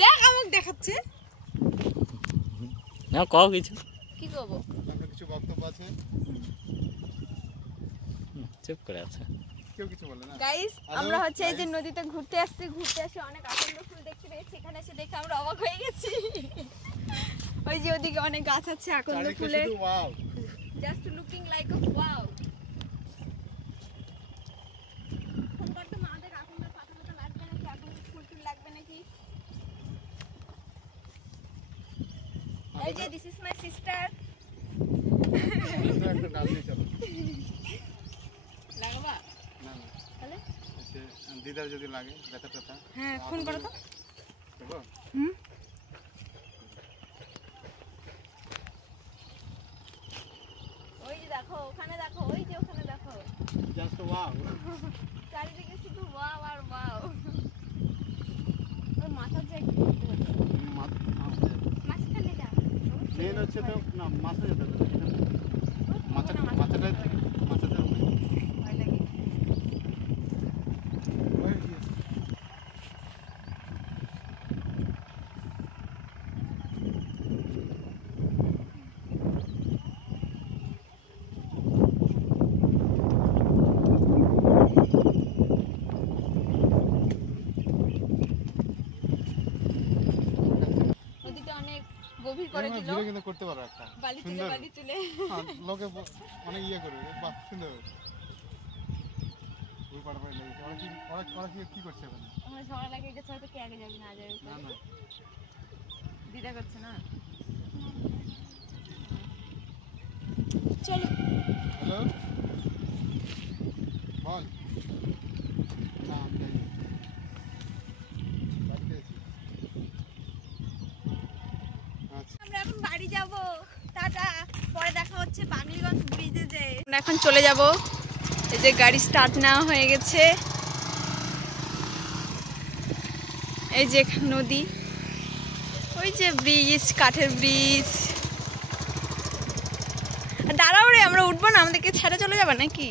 দেখ আমাকে দেখাচ্ছে না কও কিছু কি করব আপনার কিছু বক্তব্য আছে চুপ করে আছে কেউ কিছু বলে না গাইস আমরা হচ্ছে এই যে নদীতে ঘুরতে আসছি ঘুরতে এসে অনেক আকন্দ ফুল দেখতে পেয়েছি এখানে এসে দেখে আমরা অবাক হয়ে গেছি ওই যে ওদিকে অনেক গাছ আছে আকন্দ ফুলে শুধু ওয়াও জাস্ট লুকিং লাইক আ ওয়াও ফোন করতে আমাদের আকন্দ পাতা পাতা লাগবে নাকি আকন্দ ফুল ফুল লাগবে নাকি এই যে দিস ইজ মাই সিস্টার একটা ডাল নিয়ে চলো লাগাবা না না তাহলে এসে দিদার যদি লাগে ব্যথা টথা হ্যাঁ ফোন করো তো দেবো হুম ওই যে দেখো ওখানে দেখো ওই যে ওখানে দেখো জাস্ট ওয়াও চারিদিকে শুধু ওয়াও আর ওয়াও ওই মাথা যে একটু মাঝখানে যা মেন হচ্ছে তো না মাথা যেতে হবে মাথাটা মাথাটা ভয় লাগে নদীটা অনেক গভীর করে দিল ভিডিও কিন্তু করতে পারো একটা বালি তুলে বালি তুলে লোকে অনেক ইয়ে করবে বাহ সুন্দর ওই পাড়া পাড়া লেগেছে ওরা কি করছে এখন আমার ঝগড়া লাগে এটা হয়তো কে আগে যাবে না যাবে না না দিদা করছে না চলো হ্যালো বল না আমি যাই বাড়িতে আছি আচ্ছা আমরা এখন বাড়ি যাব টাটা পরে দেখা হচ্ছে বাংলিগঞ্জ ব্রিজে যে আমরা এখন চলে যাব এই যে গাড়ি স্টার্ট নেওয়া হয়ে গেছে এই যে নদী ওই যে ব্রিজ কাঠের ব্রিজ দাঁড়াও রে আমরা উঠবো না আমাদেরকে ছেড়ে চলে যাবে নাকি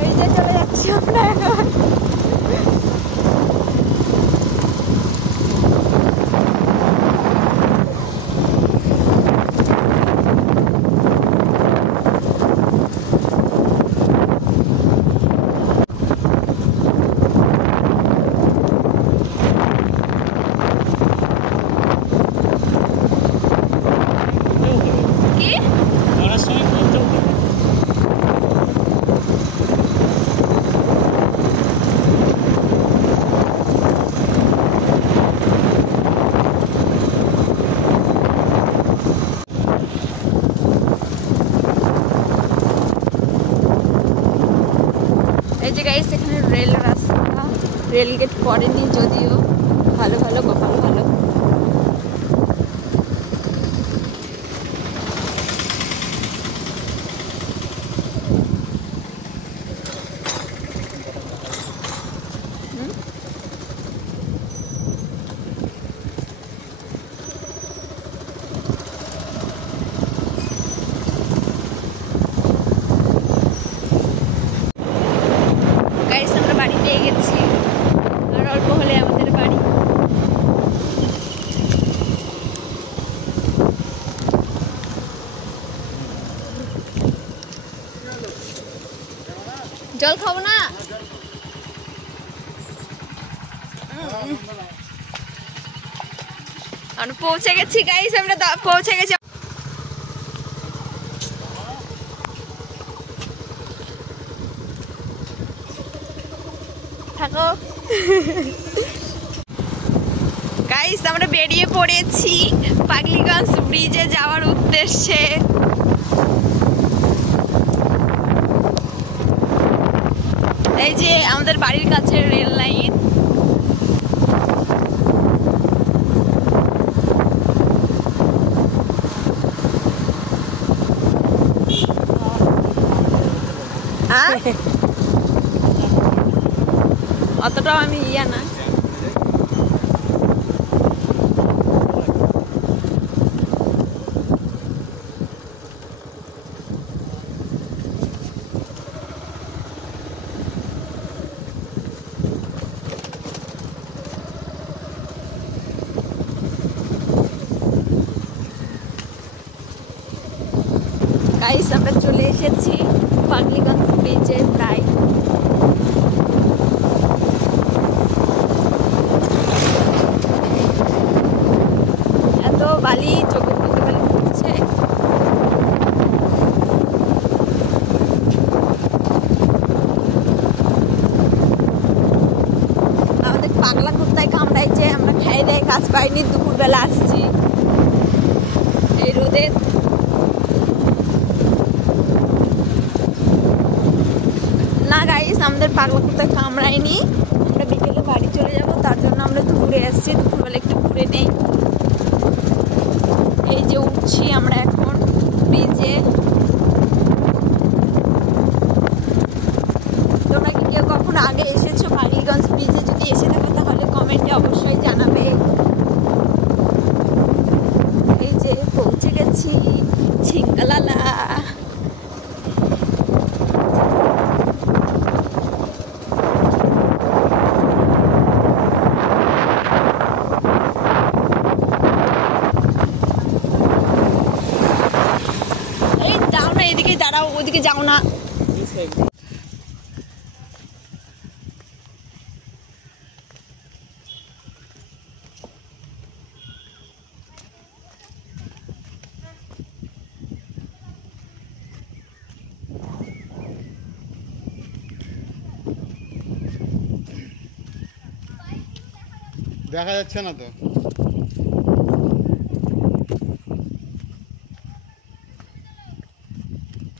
এই যে চলে যাচ্ছি আমরা এখন কি ওনার সময় বলতেও হবে এই যে গাইস এখানে রেল রাস্তা রেল গেট করেনি যদিও ভালো ভালো কপাল ভালো গাইস আমরা বাড়ি পেয়ে গেছি আর অল্প হলে আমাদের বাড়ি জল খাবো না আমরা পৌঁছে গেছি গাইস আমরা পৌঁছে গেছি থাকো গাইস আমরা বেরিয়ে পড়েছি পাগলিগঞ্জ ব্রিজে যাওয়ার উদ্দেশ্যে এই যে আমাদের বাড়ির কাছে রেল লাইন অতটাও আমি ইয়া না গাইস আমরা চলে এসেছি পাগলিগঞ্জ ব্রিজে প্রায়। এত বালি, চোখের মধ্যে বালি পড়ছে। আমাদের পাগলা কুত্তায় কামড়াইছে, আমরা খাই দেয় কাজ পাইনি, দুপুরবেলা আসছি এই রোদে। না গাইস, আমাদের পাগলা কুত্তায় কামড়ায়নি, আমরা বিকেলে বাড়ি চলে যাব, তার জন্য আমরা দুপুরে আসছি, দুপুরবেলা একটু ঘুরে নেই। এই যে উঠছি আমরা এখন ব্রিজে। তোমরা কি কেউ কখনো আগে এসেছো পাগলিগঞ্জ ব্রিজে? যদি এসে থাকো তাহলে কমেন্টে অবশ্যই জানাবে। এই যে পৌঁছে গেছি ঝিঙ্কালালা। এই যাও না, এদিকে দাঁড়াও, ওদিকে যাও না। দেখা যাচ্ছে না তো।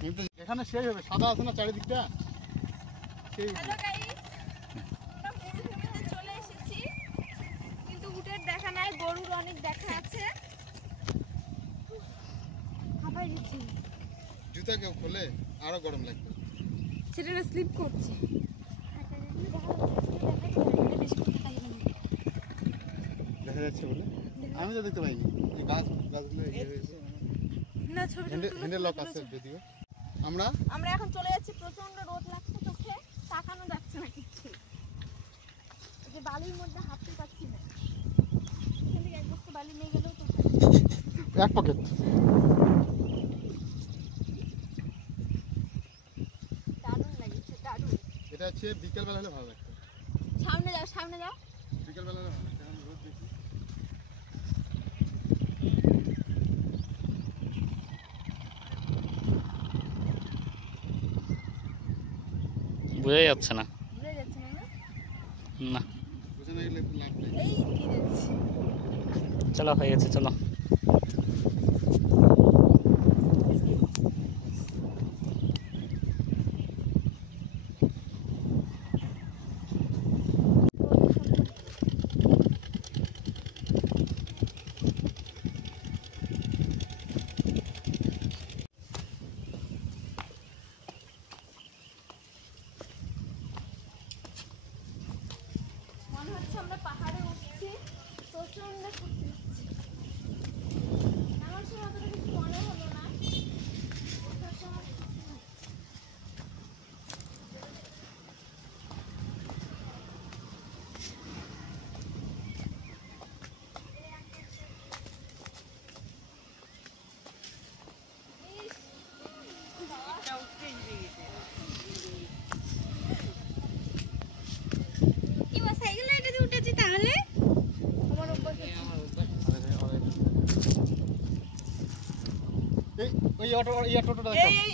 কিন্তু এখানে সেই হবে, সাদা আছে না চারিদিকটা, সেই হ্যালো গাইস, আমরা মরুভূমিতে চলে এসেছি, কিন্তু উটের দেখা নাই, গরুর অনেক দেখা আছে। হাঁপাই গেছি, জুতা কেউ খোলে আরো গরম লাগবে। সেটা না স্লিপ করছে। দেখা যাচ্ছে বলে আমি তো দেখতে পাইনি, এই গাছগুলো ইয়ে হয়েছে, না ছবিটা হ্যান্ডেল লক আছে যদিও। আমরা এখন চলে যাচ্ছি, প্রচন্ড রোদ লাগছে, চোখে তাকানো যাচ্ছে না কিছু। এই যে বালির মধ্যে হাঁটতে পারছি না, এখান থেকে এক বস্তা বালি নিয়ে গেলেও তো এক পকেট। দারুণ লাগছে, দারুণ। এটা হচ্ছে বিকেলবেলা হলে ভালো লাগতো। সামনে যাও, সামনে যাও। বিকেলবেলা হলে ভালো লাগতো, এখন রোদ বেশি। বোঝা যাচ্ছে না। ভুলে যাচ্ছে না না? না, বুঝে না গেলে একটু লাভ নেই। এই কি যাচ্ছে। চলো হয়ে গেছে, চলো। মনে হচ্ছে আমরা পাহাড়ে উঠছি, প্রচন্ড ফুটতে হচ্ছে। আমার সময় অতটা কিছু মনে হলো না, ওঠার সময় ফুটতে হচ্ছে। কি বা সাইকেলে এটাতে উঠেছি তাহলে? আমার অভ্যাস আছে। এই ওই অটোটা এই